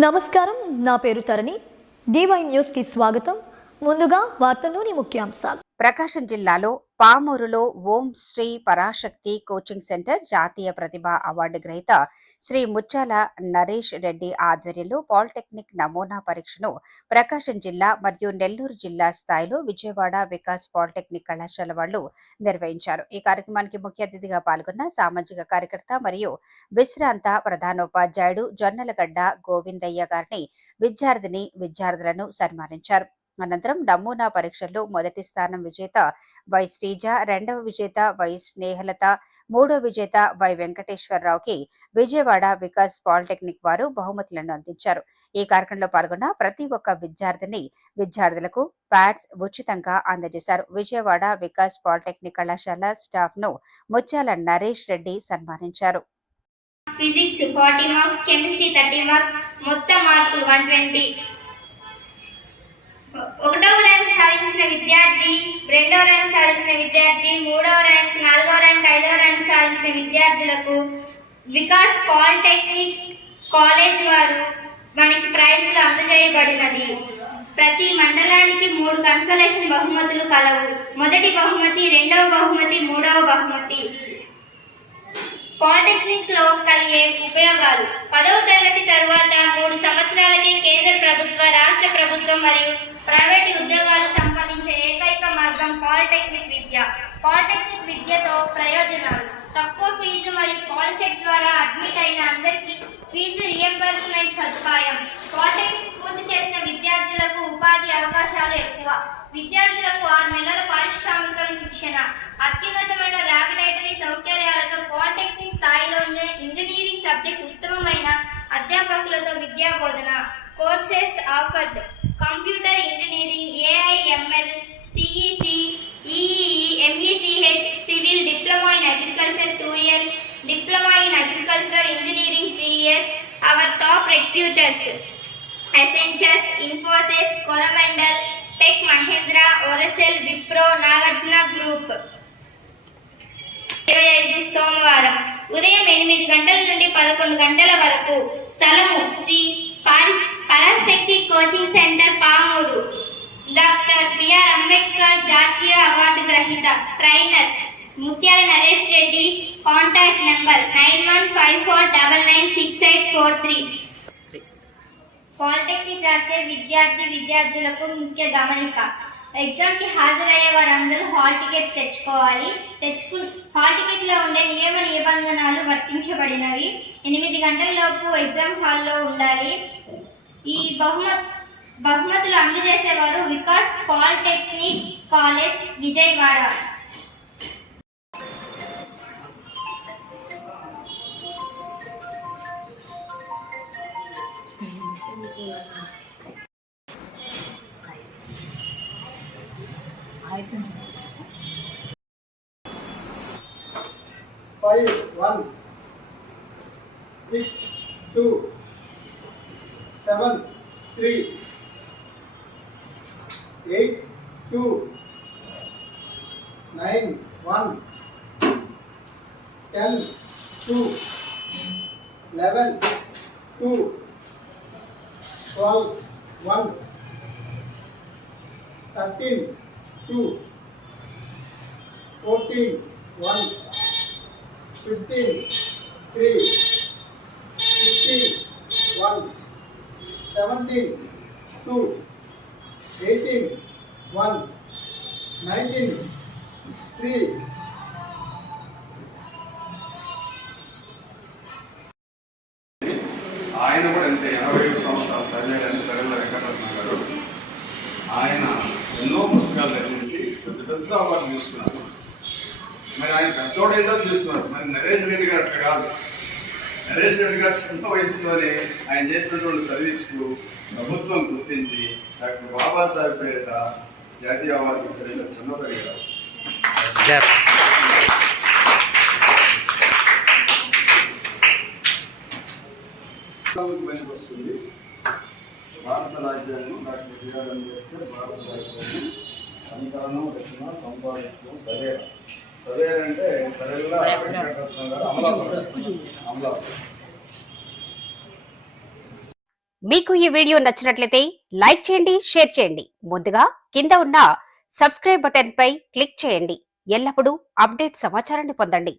నమస్కారం. నా పేరు తరణి. డివై న్యూస్కి స్వాగతం. ముందుగా వార్తల్లోని ముఖ్యాంశాలు. ప్రకాశం జిల్లాలో పామూరులో ఓం శ్రీ పరాశక్తి కోచింగ్ సెంటర్ జాతీయ ప్రతిభ అవార్డు గ్రహీత శ్రీ ముచ్చాల నరేష్ రెడ్డి ఆధ్వర్యంలో పాలిటెక్నిక్ నమూనా పరీక్షను ప్రకాశం జిల్లా మరియు నెల్లూరు జిల్లా స్థాయిలో విజయవాడ వికాస్ పాలిటెక్నిక్ కళాశాల వాళ్ళు నిర్వహించారు. ఈ కార్యక్రమానికి ముఖ్య అతిథిగా పాల్గొన్న సామాజిక కార్యకర్త మరియు విశ్రాంత ప్రధానోపాధ్యాయుడు జొన్నలగడ్డ గోవిందయ్య గారిని విద్యార్థిని విద్యార్థులను సన్మానించారు. అనంతరం నమూనా పరీక్షల్లో మొదటి స్థానం విజేత వై శ్రీజ రెండవ విజేత వై స్నేహలత మూడో విజేత వై వెంకటేశ్వరరావుకి విజయవాడ వికాస్ పాలిటెక్నిక్ వారు బహుమతులను అందించారు. ఈ కార్యక్రమంలో పాల్గొన్న ప్రతి ఒక్క విద్యార్థిని విద్యార్థులకు ప్యాడ్స్ ఉచితంగా అందజేశారు. విజయవాడ వికాస్ పాలిటెక్నిక్ కళాశాల స్టాఫ్ను ముత్యాల నరేష్ రెడ్డి సన్మానించారు. Physics forty marks chemistry thirty marks మొత్తం మార్కులు వన్ ట్వంటీ ఒకటవ ర్యాంక్ సాధించిన విద్యార్థి రెండవ ర్యాంక్ సాధించిన విద్యార్థి మూడవ ర్యాంక్ నాలుగవ ర్యాంక్ ఐదవ ర్యాంక్ సాధించిన విద్యార్థులకు వికాస్ పాలిటెక్నిక్ కాలేజ్ వారు మనకి ప్రైజులు అందజేయబడినది. ప్రతి మండలానికి మూడు కన్సలేషన్ బహుమతులు కలవు. మొదటి బహుమతి రెండవ బహుమతి మూడవ బహుమతి. పాలిటెక్నిక్లో కలిగే ఉపయోగాలు. పదవ తరగతి తరువాత మూడు సంవత్సరాలకి కేంద్ర ప్రభుత్వ రాష్ట్ర ప్రభుత్వం మరియు ప్రైవేట్ ఉద్యోగాలు సంపాదించే ఏకైక మార్గం పాలిటెక్నిక్ విద్య. పాలిటెక్నిక్ విద్యతో ప్రయోజనాలు. తక్కువ ఫీజు మరియు పాలిసెట్ ద్వారా అడ్మిట్ అయిన అందరికీ ఫీజు రియంబర్స్మెంట్ సదుపాయం. పాలిటెక్నిక్ పూర్తి చేసిన విద్యార్థులకు ఉపాధి అవకాశాలు ఎక్కువ. విద్యార్థులకు ఆరు నెలల పారిశ్రామిక శిక్షణ. అత్యున్నతమైన ల్యాబొరేటరీ సౌకర్యాలతో పాలిటెక్నిక్ స్థాయిలో ఉన్న ఇంజనీరింగ్ సబ్జెక్ట్స్ ఉత్తమమైన అధ్యాపకులతో విద్యా బోధన courses offered. Computer recruiters Accentures Infosys Coromandel tech Mahindra Oracle Wipro Nagarjuna group ఇరవై ఐదు సోమవారం ఉదయం ఎనిమిది గంటల నుండి పదకొండు గంటల వరకు స్థలము శ్రీ పారి Parashakti coaching centre Pamuru. Doctor B R Ambedkar జాతీయ అవార్డు గ్రహీత trainer Mutyala Naresh Reddy contact number nine one five four double nine six eight four three. Polytechnic రాసే విద్యార్థి విద్యార్థులకు ముఖ్య గమనిక. ఎగ్జామ్కి హాజరయ్యే వారందరూ హాల్ టికెట్స్ తెచ్చుకోవాలి. తెచ్చుకు హాల్ టికెట్లో ఉండే నియమ నిబంధనలు వర్తించబడినవి. ఎనిమిది గంటల లోపు ఎగ్జామ్ హాల్లో ఉండాలి. ఈ బహుమతి బహుమతులు అందజేసేవారు Vikas polytechnic college Vijayawada. Five one six two seven three eight two nine one ten two eleven two twelve one thirteen two fourteen one fifteen three sixteen one seventeen two eighteen one nineteen three ఆయన కూడా అంతే ఎనభై ఐదు సంవత్సరాలు చదివాడని సరళ వెంకటరత్న గారు ఆయన ఎన్నో పుస్తకాలు రచించి పెద్ద పెద్ద అవార్డు తీసుకున్నారు. మరి ఆయన పెద్దోడేదో తీసుకున్నారు. మరి నరేష్ రెడ్డి గారు అట్లా కాదు. నరేష్ రెడ్డి గారు చిన్న వయసులోనే ఆయన చేసినటువంటి సర్వీస్కు ప్రభుత్వం గుర్తించి డాక్టర్ బాబాసాహెబ్ పేరిట జాతీయ అవార్డు ఇచ్చిన చంద్రబాబు గారు పనికి వస్తుంది. భారత రాజ్యాంగం డాక్టర్ బిఆర్ అంబేద్కర్ భారత రాజ్యాంగం సంకలనం రచన సంపాదించడం సరే సరే అంటే సరేలా అమలాపురం. మీకు ఈ వీడియో నచ్చినట్లయితే లైక్ చేయండి షేర్ చేయండి. ముందుగా కింద ఉన్న సబ్స్క్రైబ్ బటన్ పై క్లిక్ చేయండి. ఎల్లప్పుడూ అప్డేట్ సమాచారాన్ని పొందండి.